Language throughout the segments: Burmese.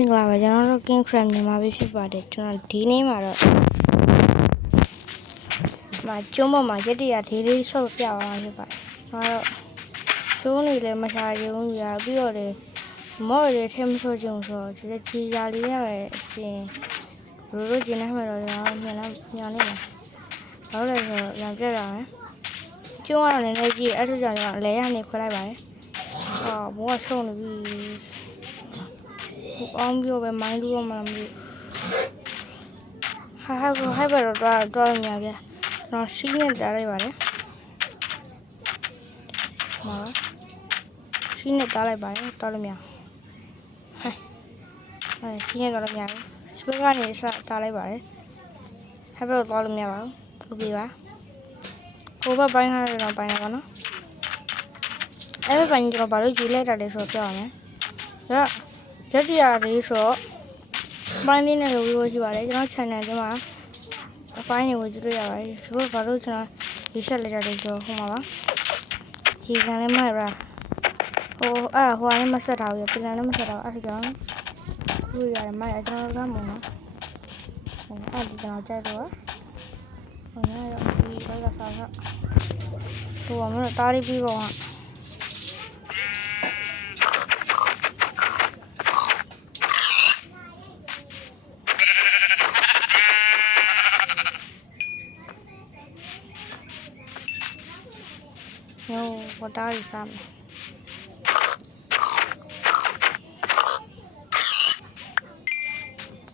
င်္ဂလာပါကျွန်တော်တို့ King Crab မြန်မာပြည်ဖြစ်ပါတယ်ကျွန်တော်ဒီနေ့မှာတော့ကျွန်းပေါ်မှာရက်တရဒေးလေးဆော့ပြသွားမှာဖြစ်ပါတယ်ကျွန်တော်တို့ကျိုးနေလည်းမရှာကြဘူးညာပြီးတော့လေမော့လေးထဲမဆော့ကြဘူးဆိုတော့ဒီကြီးရာလေးနဲ့ပဲအပြင်ရိုးကျင်းနေမှာတော့ကျွန်တော်ညနေမှာဟုတ်တယ်ဆိုတော့ပြန်ပြတ်ရမယ်ကျိုးကတော့လည်းကြီးအဲ့ဒါကြောင့်ကျွန်တော်လဲရနေခွဲလိုက်ပါတယ်ဘောကချုံနေပြီအောင်ပြောပဲမိုင်းလို့မှမလို့ဟာဘယ်တော့ညာပြတော့စီးနဲ့တားလိုက်ပါလေဟာစီးနဲ့တားလိုက်ပါလေတားလို့မရဟဲ့စီးနဲ့တားလို့မရဘူးစပယ်ကနေစတားလိုက်ပါလေဟဲ့ဘယ်တော့တားလို့မရပါဘူးโอเคပါဟိုဘက်ပိုင်းကတော့ပိုင်းပါနော်အဲ့ဘက်ပိုင်းကျွန်တော်ဘာလို့ယူလိုက်တာလဲဆိုတော့ပြောရမယ်ရက်တရလေးဆိုပိုင်းလေးနဲ့လိုပြီးရှိပါတယ်ကျွန်တော် channel ထဲမှာအပိုင်းတွေကိုကြည့်လို့ရပါတယ်ဒီလိုဘာလို့ကျွန်တော်ရွေးချက်လိုက်တာလဲဆိုဟိုမှာပါဒီကလည်းမရပါဟိုလည်းမဆက်ထားဘူးပြန်လည်းမဆက်ထားဘူးအဲ့ဒါကြောင့်ခုရတယ်မရကျွန်တော်ကမုန်းနော်အဲ့ဒီကျွန်တော်ကြိုက်တော့ဟိုရဒီဘက်ကစားတာဟိုမှာတားလေးပြီးပါဦး我打一下嘛。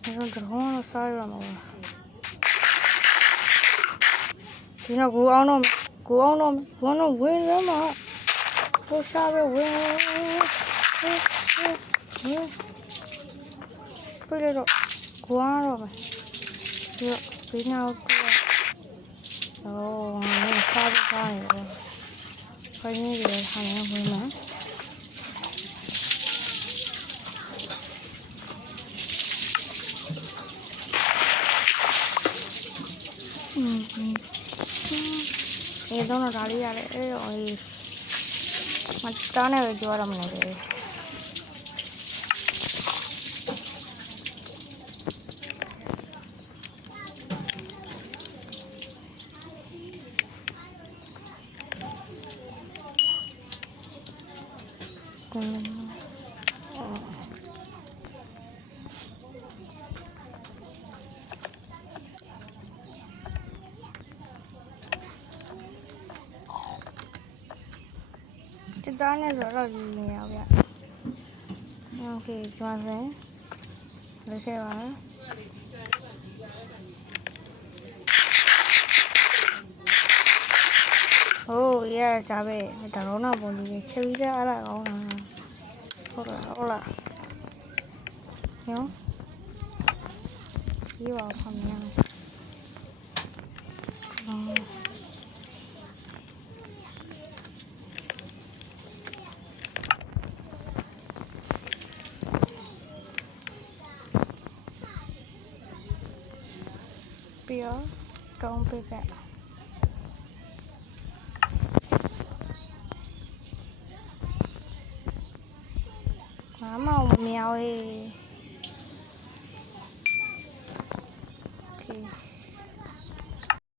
你说这红了啥样嘛？今天给我熬弄温热嘛？我下边温，不知道，给我熬了呗。这非常好吃。哦，那啥都啥呀？快点给他们回来。ये दोनों डाली जा रहे और मचाने में जोर हम लगे दाने ज़रा नहीं आ गया ओके कहाँ से देखे वहाँ ओ ये चाबे डरोना बोली छवि से आ रहा होला क्यों ये वाला खाने Pure strong paper. Má màu mèo đi.